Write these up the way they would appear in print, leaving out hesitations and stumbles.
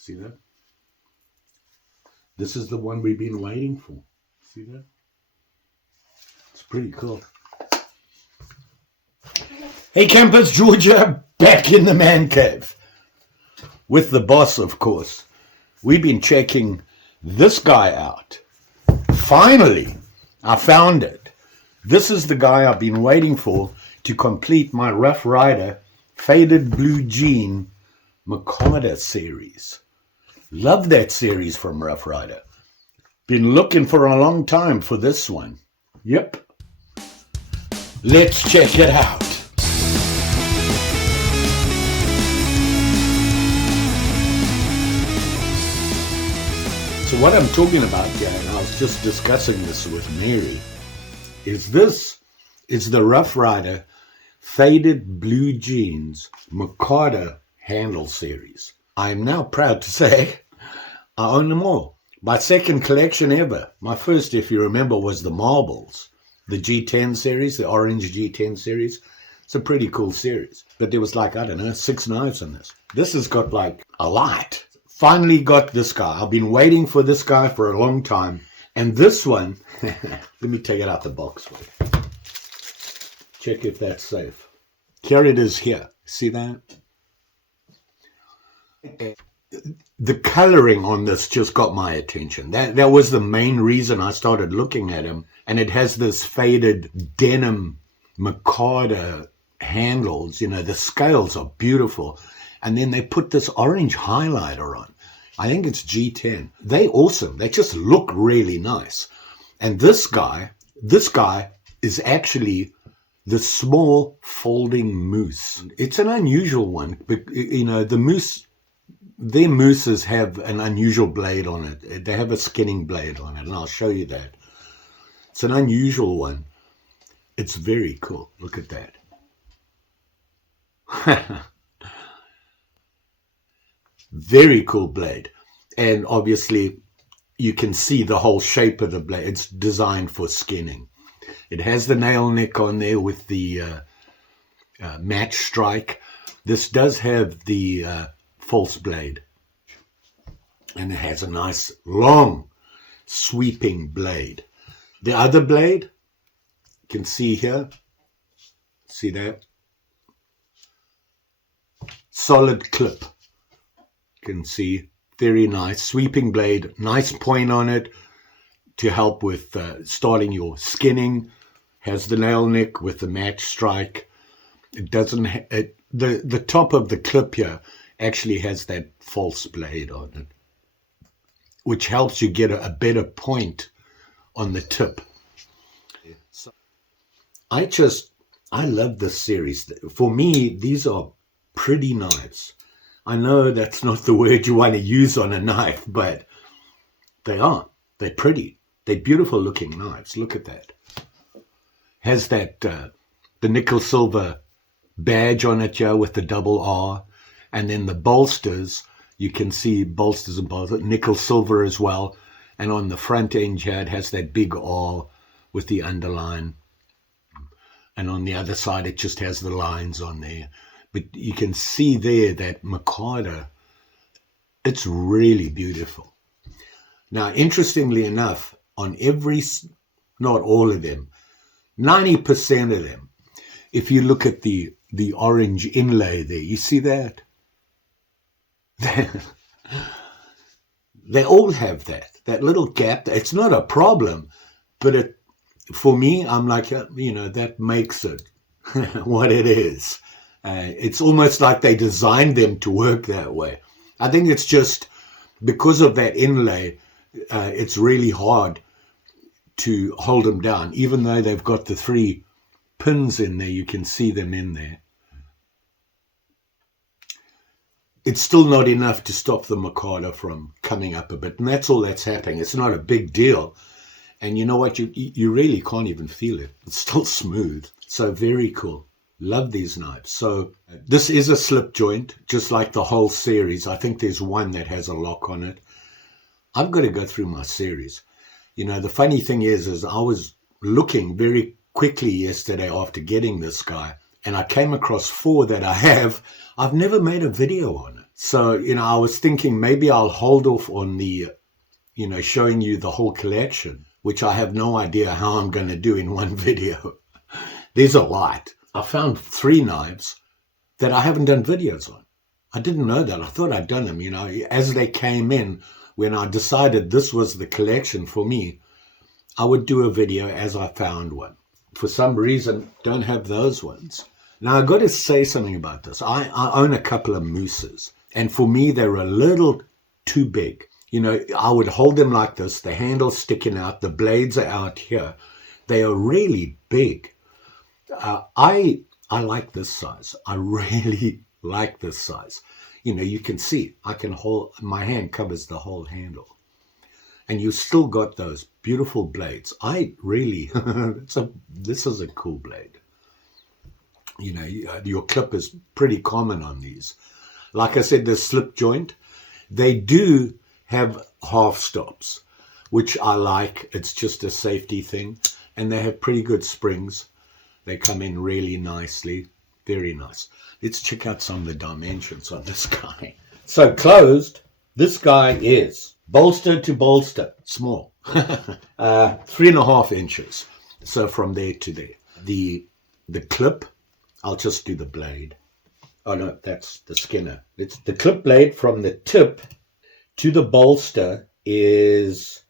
See that? This is the one we've been waiting for. See that? It's pretty cool. Hey campers, Georgia, back in the man cave. With the boss, of course. We've been checking this guy out. Finally, I found it. This is the guy I've been waiting for to complete my Rough Ryder Faded Blue Jean Mikada series. Love that series from Rough Ryder. Been looking for a long time for this one. Yep. Let's check it out. So what I'm talking about here, and I was just discussing this with Mary, is the Rough Ryder Faded Blue Jeans Mikada handle series. I am now proud to say I own them all. My second collection ever. My first, if you remember, was the marbles, the G10 series, the orange G10 series. It's a pretty cool series. But there was like, I don't know, 6 knives in this. This has got like a light. Finally got this guy. I've been waiting for this guy for a long time. And this one, let me take it out the box for you. Check if that's safe. Here it is here. See that? The coloring on this just got my attention. That was the main reason I started looking at him. And it has this faded denim Mikada handles. You know, the scales are beautiful. And then they put this orange highlighter on. I think it's G10. They're awesome. They just look really nice. And this guy is actually the small folding moose. It's an unusual one. You know, their mooses have an unusual blade on it. They have a skinning blade on it, and I'll show you that. It's an unusual one. It's very cool. Look at that. Very cool blade. And obviously you can see the whole shape of the blade. It's designed for skinning. It has the nail neck on there with the match strike. This does have the false blade. And it has a nice long sweeping blade. The other blade, you can see here. See that? Solid clip. You can see, very nice sweeping blade, nice point on it to help with starting your skinning. Has the nail neck with the match strike. It doesn't. The top of the clip here actually has that false blade on it, which helps you get a better point on the tip. I love this series. For me, these are pretty knives. I know that's not the word you want to use on a knife, but they are. They're pretty. They're beautiful looking knives. Look at that. Has that, the nickel silver badge on it here with the double R. And then the bolsters, you can see bolsters and bolsters, nickel silver as well. And on the front end here, it has that big R with the underline. And on the other side, it just has the lines on there. But you can see there that Mikada, it's really beautiful. Now, interestingly enough, on every, not all of them, 90% of them, if you look at the orange inlay there, you see that? They all have that little gap. It's not a problem, but for me, I'm like, you know, that makes it what it is. It's almost like they designed them to work that way. I think it's just because of that inlay, it's really hard to hold them down. Even though they've got the 3 pins in there, you can see them in there. It's still not enough to stop the Mikada from coming up a bit. And that's all that's happening. It's not a big deal. And you know what? You really can't even feel it. It's still smooth. So very cool. Love these knives. So this is a slip joint, just like the whole series. I think there's one that has a lock on it. I've got to go through my series. You know, the funny thing is I was looking very quickly yesterday after getting this guy, and I came across 4 that I have. I've never made a video on it. So, I was thinking maybe I'll hold off on the, showing you the whole collection, which I have no idea how I'm going to do in one video. There's a lot. I found 3 knives that I haven't done videos on. I didn't know that. I thought I'd done them, as they came in. When I decided this was the collection for me, I would do a video as I found one. For some reason, don't have those ones. Now, I've got to say something about this. I own a couple of mooses, and for me, they're a little too big. I would hold them like this, the handle's sticking out, the blades are out here. They are really big. I like this size. I really like this size. You can see, I can hold, my hand covers the whole handle. And you still got those beautiful blades. I really, this is a cool blade. Your clip is pretty common on these. Like I said, the slip joint. They do have half stops, which I like. It's just a safety thing. And they have pretty good springs. They come in really nicely. Very nice. Let's check out some of the dimensions on this guy. So closed, this guy is bolster to bolster, small. 3.5 inches. So from there to there. The clip, I'll just do the blade. Oh no, that's the skinner. It's the clip blade from the tip to the bolster is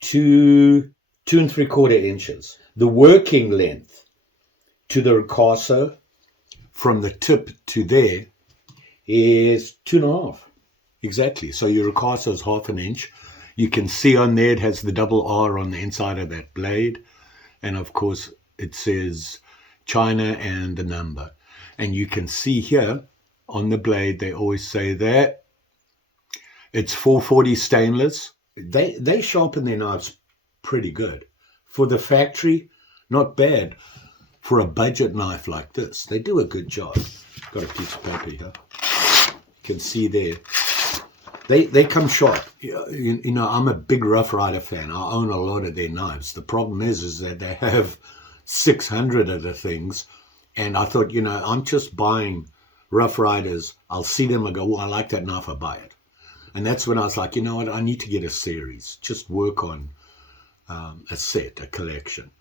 2 3/4 inches. The working length to the ricasso from the tip to there is 2.5. Exactly. So your ricasso is 1/2 inch. You can see on there it has the double R on the inside of that blade. And of course it says China and the number. And you can see here on the blade, they always say that it's 440 stainless. They sharpen their knives pretty good. For the factory, not bad. For a budget knife like this, they do a good job. Got a piece of paper here. You can see there. They come sharp. I'm a big Rough Ryder fan. I own a lot of their knives. The problem is that they have 600 of the things. And I thought, I'm just buying Rough Riders. I'll see them and go, I like that knife, I buy it. And that's when I was like, what? I need to get a series. Just work on a set, a collection.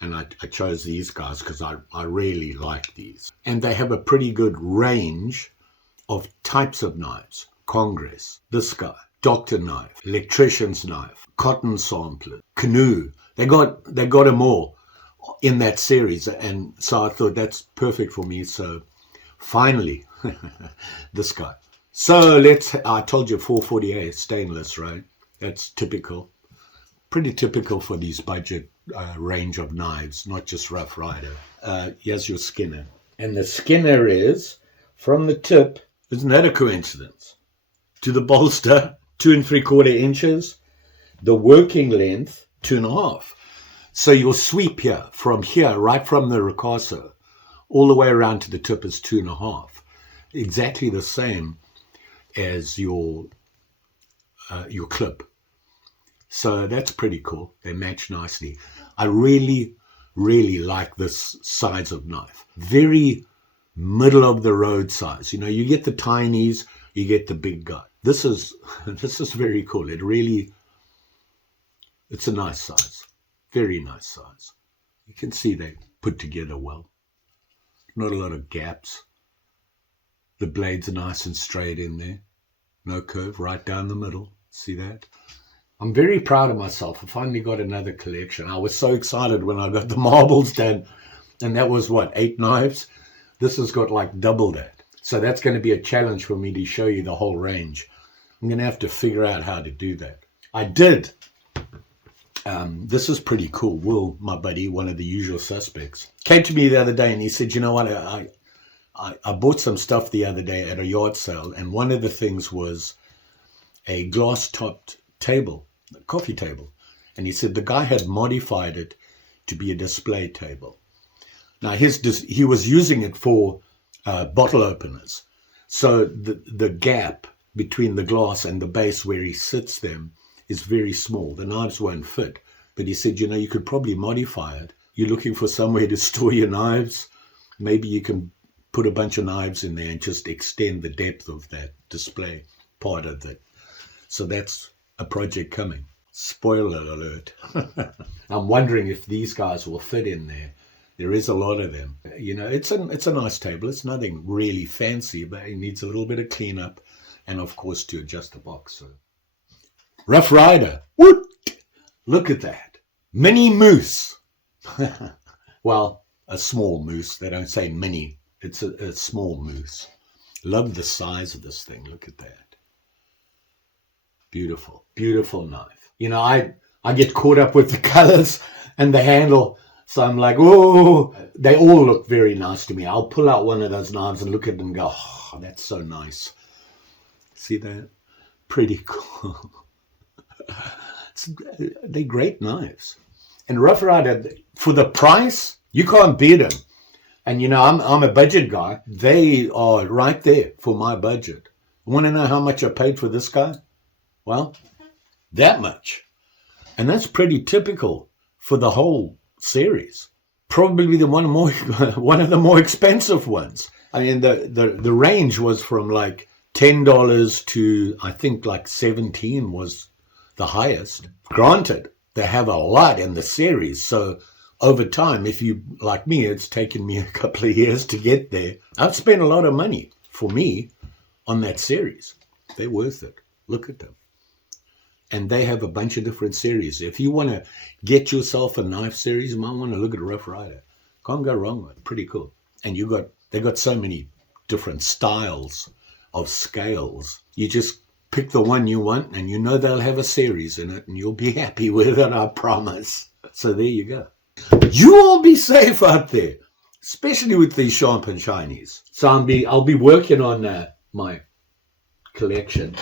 And I chose these guys because I really like these. And they have a pretty good range of types of knives. Congress, this guy, doctor knife, electrician's knife, cotton sampler, canoe. They got them all in that series. And so I thought that's perfect for me. So finally, this guy. So I told you 448 stainless, right? That's typical. Pretty typical for these budget range of knives, not just Rough Ryder. Here's your skinner. And the skinner is from the tip, isn't that a coincidence? To the bolster, 2 3/4 inches. The working length, 2.5. So your sweep here, right from the ricasso, all the way around to the tip is 2.5. Exactly the same as your clip. So that's pretty cool. They match nicely. I really, really like this size of knife. Very middle of the road size. You get the tinies, you get the big guy. This is very cool. It's a nice size. Very nice size. You can see they put together well. Not a lot of gaps. The blades are nice and straight in there. No curve, right down the middle. See that? I'm very proud of myself. I finally got another collection. I was so excited when I got the marbles done. And that was 8 knives? This has got like double that. So that's going to be a challenge for me to show you the whole range. I'm going to have to figure out how to do that. I did. This is pretty cool. Will, my buddy, one of the usual suspects, came to me the other day and he said, you know what, I bought some stuff the other day at a yard sale. And one of the things was a glass-topped table, a coffee table. And he said the guy had modified it to be a display table. Now, he was using it for bottle openers. So the gap between the glass and the base where he sits them is very small. The knives won't fit. But he said, you could probably modify it. You're looking for somewhere to store your knives. Maybe you can put a bunch of knives in there and just extend the depth of that display part of it. So that's a project coming. Spoiler alert. I'm wondering if these guys will fit in there. There is a lot of them. You know, it's a nice table. It's nothing really fancy, but it needs a little bit of cleanup, and of course to adjust the box. So. Rough Ryder. Whoot! Look at that. Mini moose. Well, a small moose. They don't say mini. It's a small moose. Love the size of this thing. Look at that. Beautiful, beautiful knife. You know, I get caught up with the colors and the handle. So I'm like, oh, they all look very nice to me. I'll pull out one of those knives and look at them and go, oh, that's so nice. See that? Pretty cool. They're great knives. And Rough Ryder, for the price, you can't beat them. And, you know, I'm a budget guy. They are right there for my budget. You want to know how much I paid for this guy? Well, that much. And that's pretty typical for the whole series. Probably one of the more expensive ones. I mean, the range was from like $10 to, I think, like $17 was the highest. Granted, they have a lot in the series, so over time, if you, like me, it's taken me a couple of years to get there. I've spent a lot of money, for me, on that series. They're worth it. Look at them. And they have a bunch of different series. If you want to get yourself a knife series, you might want to look at a Rough Ryder. Can't go wrong with it. Pretty cool. And they got so many different styles of scales. You just pick the one you want, and you know they'll have a series in it, and you'll be happy with it, I promise. So there you go. You all be safe out there, especially with these sharp and shinies. So I'll be working on my collection.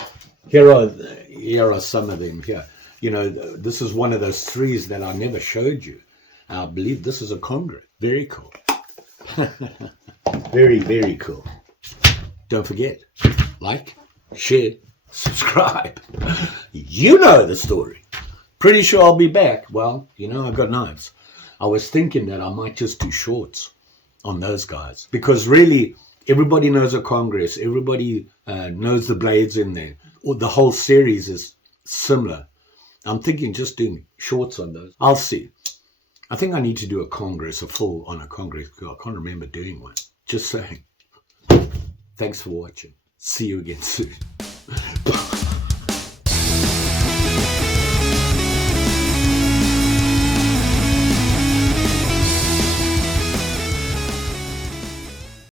Here are some of them here. You know, this is one of those threes that I never showed you. I believe this is a Congress. Very cool. Very, very cool. Don't forget, like, share, subscribe. You know the story. Pretty sure I'll be back. Well, you know, I've got knives. I was thinking that I might just do shorts on those guys. Because really, everybody knows a Congress. Everybody knows the blades in there. The whole series is similar. I'm thinking just doing shorts on those. I'll see. I think I need to do a Congress, a full on a Congress. I can't remember doing one. Just saying. Thanks for watching. See you again soon.